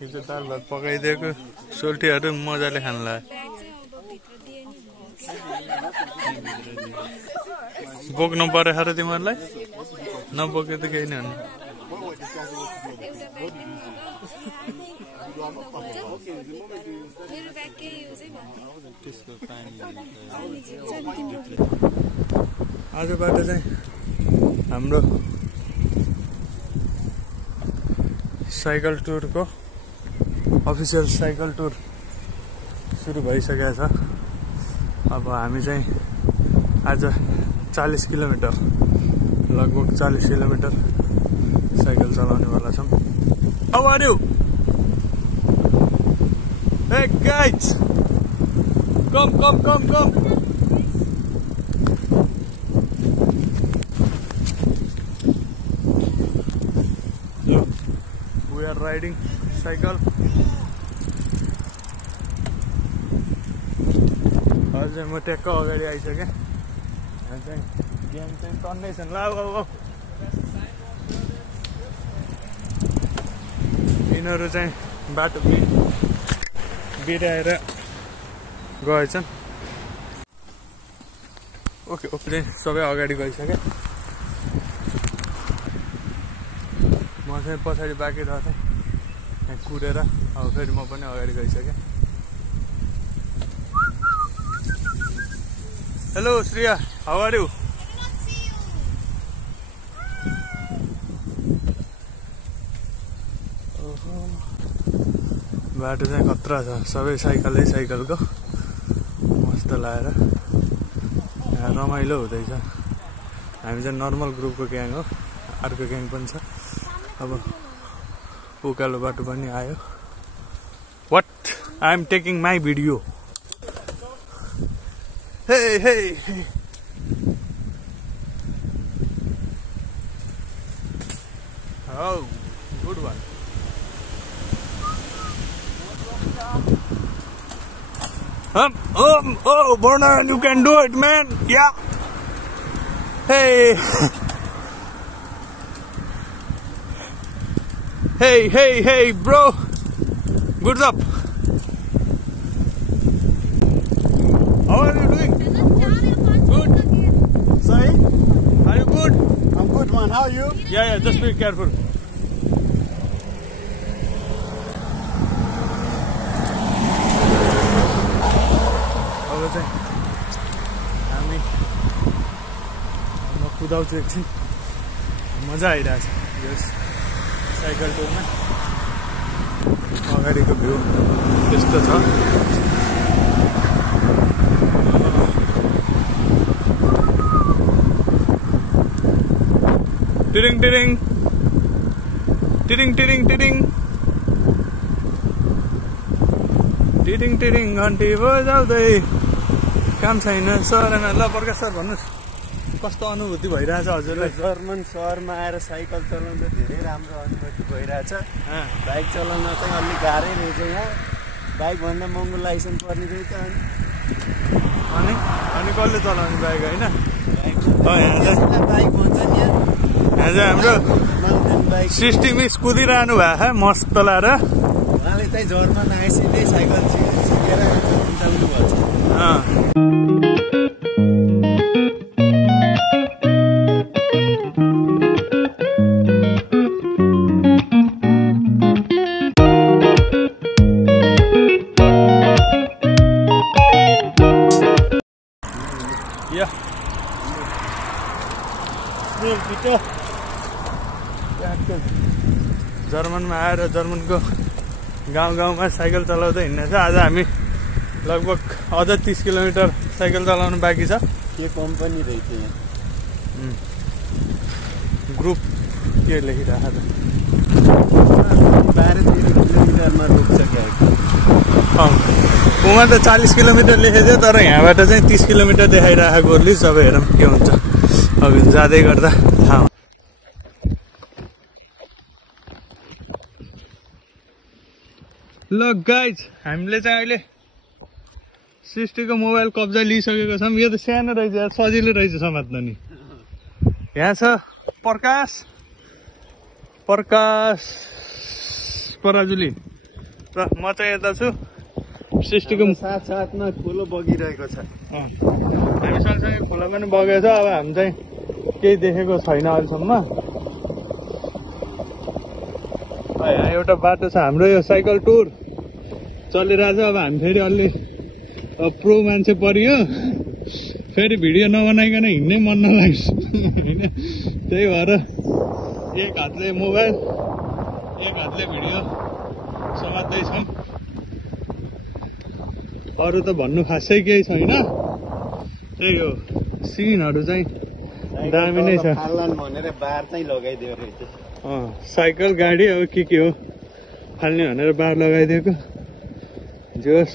हिजो दाल भात पकाइदिएको सोल्टीहरू मजाले खान लाग्यो। बोक्नु पर्यो खर तिमीहरूलाई, नबोके त केही नै हुन्न। आजबाट चाहिँ हाम्रो साइकल टुरको अफिसियल साइकल टुर सुरु भइसकेको छ। अब हामी चाहिँ आज 40 किलोमिटर, लगभग 40 किलोमिटर साइकल चलाउने वाला छौँ। How are you? Hey guys, come. We are riding cycle. हजुर म ट्याक्क अगाडि आइसकेँ। यहाँ चाहिँ गेम चाहिँ टन्नै छन्। ल यिनीहरू चाहिँ बाटो बिराएर गएछन्। ओके चाहिँ सबै अगाडि गइसके। म चाहिँ पछाडि बाँकी रहेँ यहाँ कुदेर। अब फेरि म पनि अगाडि गइसकेँ। Hello Shreya, how are you? बाटो चाहिँ खतरा छ, सबै साइकलको मस्त लागेर यहाँ रमाइलो हुँदैछ। हामी चाहिँ नर्मल ग्रुपको ग्याङ हो, अर्को ग्याङ पनि छ। अब उकालो बाटो पनि आयो। What I am taking my video. Hey. Oh, good one. Oh, Vernon, you can do it, man. Yeah. Hey. Hey, bro. Good up. How are you doing? Good. Sorry? Are you good? I'm good, man. How are you? Yeah, just be careful. अब चाहिँ हामी म कुदाउँछु एकछिन। मजा आइरहेछ यो cycle टुरमा। अगाडिको भ्यू त्यस्तो छ। टिरिङ घन्टी बजाउँदै काम छैन सरेन। ल प्रकाश सर भन्नुहोस्, कस्तो अनुभूति भइरहेछ हजुरलाई? जर्मन सहरमा आएर साइकल चलाउँदा धेरै राम्रो अनुभूति भइरहेछ। बाइक चलाउन चाहिँ अलिक गाह्रै रहेछ। यहाँ बाइकभन्दा महँगो लाइसेन्स पर्ने रहेछ। अनि कसले चलाउने बाइक होइन? बाइक भन्छ नि यहाँ चाहिँ हाम्रो बाइक 60 मिस कुदिरहनु भएको मस्त लाएर। उहाँले चाहिँ जर्मन आएपछि नै साइकल सिकेर चलाउनु भएको छ। जर्मनमा आएर जर्मनको गाउँमा साइकल चलाउँदै हिँड्ने छ। आज हामी लगभग अझ 30 किलोमिटर साइकल चलाउनु बाँकी छ। के कम्पनी रहेछ यहाँ? ग्रुप के लेखिरहेको छ? 12-13 किलोमिटरमा रोक्छ क्या। उमा त 40 किलोमिटर लेखेको थियो, तर यहाँबाट चाहिँ 30 किलोमिटर देखाइरहेको गोर्ली। सब हेरौँ के हुन्छ। अब जाँदै गर्दा थाहा। ल गाइज, हामीले चाहिँ अहिले सृष्टिको मोबाइल कब्जा लिइसकेको छौँ। यो त सानो रहेछ, सजिलो रहेछ समात्न नि। यहाँ छ प्रकाश, प्रकाश पराजुली र म चाहिँ यता छु सृष्टिको साथमा खोलो बगिरहेको छ। हामी सँगसँगै खोला पनि बगेको छ। अब हामी चाहिँ केही देखेको छैन अहिलेसम्म। यहाँ एउटा बाटो छ हाम्रो, यो साइकल टुर चलिरहेछ। अब हामी फेरि अलि प्रो मान्छे परियो, फेरि भिडियो नबनाइकन हिँड्नै मन नलाग्छ होइन। त्यही भएर एक हातले मोबाइल एक हातले भिडियो समात्दैछौँ। अरू त भन्नु खासै केही छैन। त्यही हो, सिनहरू चाहिँ दामी नै छ। भनेर बार चाहिँ लगाइदियो रहेछ। साइकल गाडी अब के हो फाल्ने भनेर बार लगाइदिएको। जोस्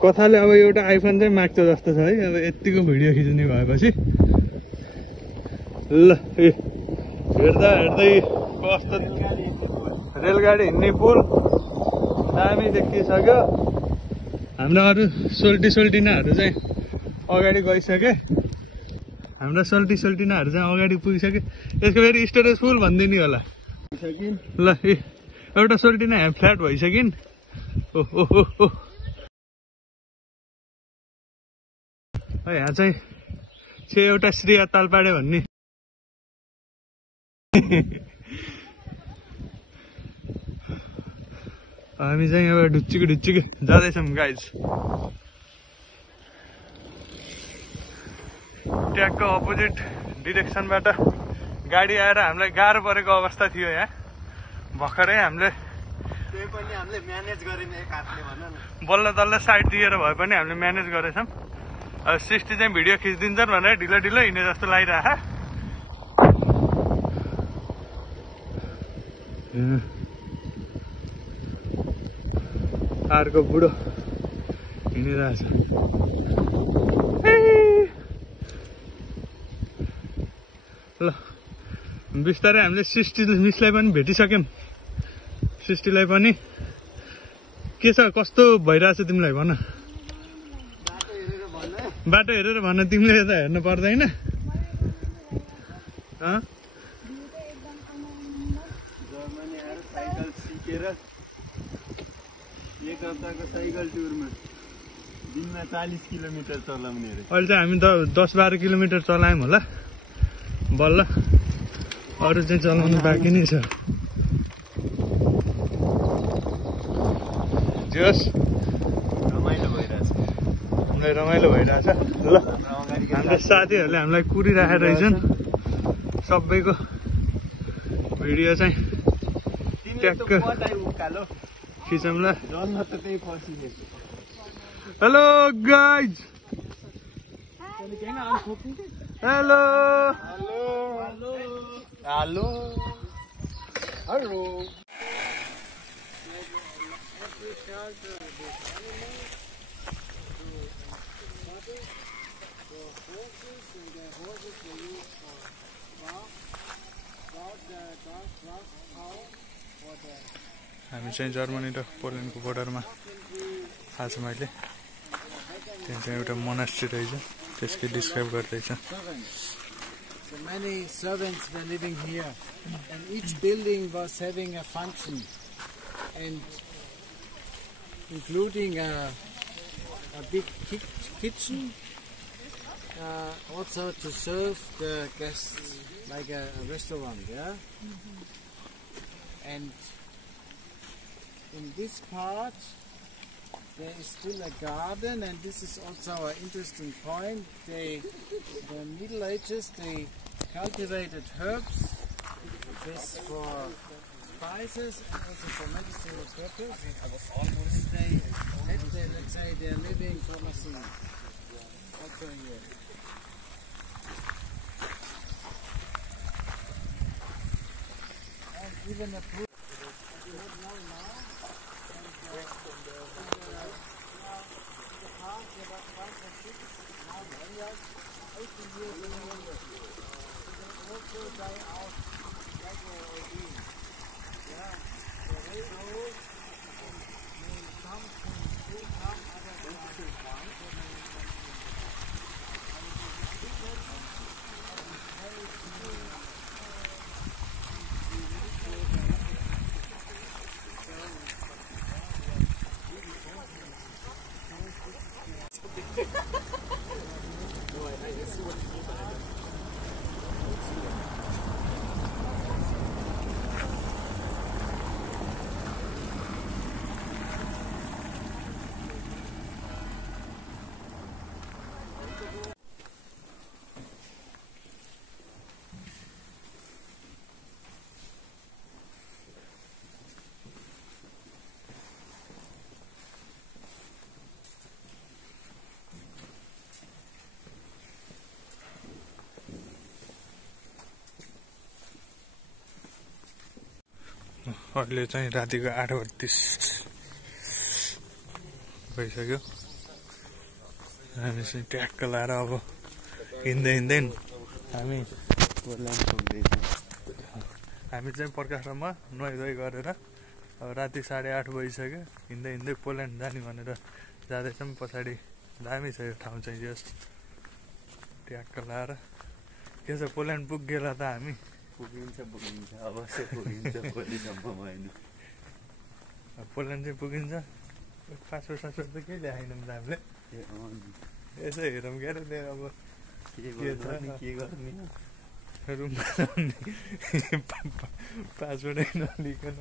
कथाले अब एउटा आइफोन चाहिँ माग्छ जस्तो छ है। अब यत्तिको भिडियो खिच्ने भएपछि ल हेर्दा हेर्दै कस्तो रेलगाडी हिँड्ने पुल दामी देखिसक्यो। हाम्रा अरू सोल्टिनाहरू चाहिँ अगाडि गइसके। हाम्रा सोल्टिनाहरू चाहिँ अगाडि पुगिसके। यसको फेरि स्टोरेज फुल भनिदिने होला। ल एउटा सोल्टिना यहाँ फ्ल्याट भइसकिन्। ओहो यहाँ चाहिँ एउटा श्रेया तालपाडे भन्ने हामी चाहिँ अब ढुच्चीको जाँदैछौँ गाइज। ट्यागको अपोजिट डिरेक्सनबाट गाडी आएर हामीलाई गाह्रो परेको अवस्था थियो। यहाँ भर्खरै हामीले म्यानेज गरेन एक हातले भन न। बल्ल तल्ल साइड दिएर भए पनि हामीले म्यानेज गरेछौँ। अब सृष्टि चाहिँ भिडियो खिचिदिन्छन् भनेर ढिलो हिँडे जस्तो लागिरह। अर्को बुढो हिँडिरहेछ। ल बिस्तारै हामीले सृष्टि मिसलाई पनि भेटिसक्यौँ। सृष्टिलाई पनि के छ कस्तो भइरहेछ तिमीलाई भन। बाटो हेरेर भन, तिमीले यता हेर्नु पर्दैन। जर्मनी आएर साइकल सिकेर एक हप्ताको साइकल टुरमा दिनमा 40 किलोमिटर चलाउने रे। अहिले चाहिँ हामी 10-12 किलोमिटर चलायौँ होला बल्ल। अरू चाहिँ चलाउनु बाँकी नै छ। जोस् रमाइलो भइरहेछ। ल हाम्रो साथीहरूले हामीलाई कुरिराखेर रहेछन्। सबैको भिडियो चाहिँ ट्याक्क खिचौँ ल। हेलो गाइज, हेलो हामी चाहिँ जर्मनी र पोल्यान्डको बोर्डरमा आज मैले त्यहाँ चाहिँ एउटा मोनास्ट्री रहेछ, त्यसकै डिस्क्राइब गर्दैछ। So many servants were living here, and each building was having a function, and including a big kitchen, also to serve the guests like a restaurant, yeah. And in this part there is still a garden, and this is also an interesting point. In the Middle Ages they cultivated herbs, this for spices and also for medicinal purpose. And they had their, let's say, their living pharmacy also here. And even a pool. अहिले चाहिँ रातिको 8:32 भइसक्यो। हामी चाहिँ ट्याक्क लाएर अब हिँड्दै हामी चाहिँ प्रकाशमा नुहाइधुवाइ गरेर अब राति 8:30 भइसक्यो। हिँड्दै पोल्यान्ड जाने भनेर जाँदैछौँ। पछाडि दामी छ यो ठाउँ चाहिँ। यस ट्याक्क लाएर के छ पोल्यान्ड पुगेला त हामी। पुगिन्छ अवश्य पुगिन्छ भोलिसम्ममा होइन। पोल्यान्ड चाहिँ पुगिन्छ। पासपोर्ट त केही ल्याएनौँ त हामीले। यसो हेरौँ क्या अरे त्यहाँ अब के गर्ने रुममा पासपोर्टै नलिकन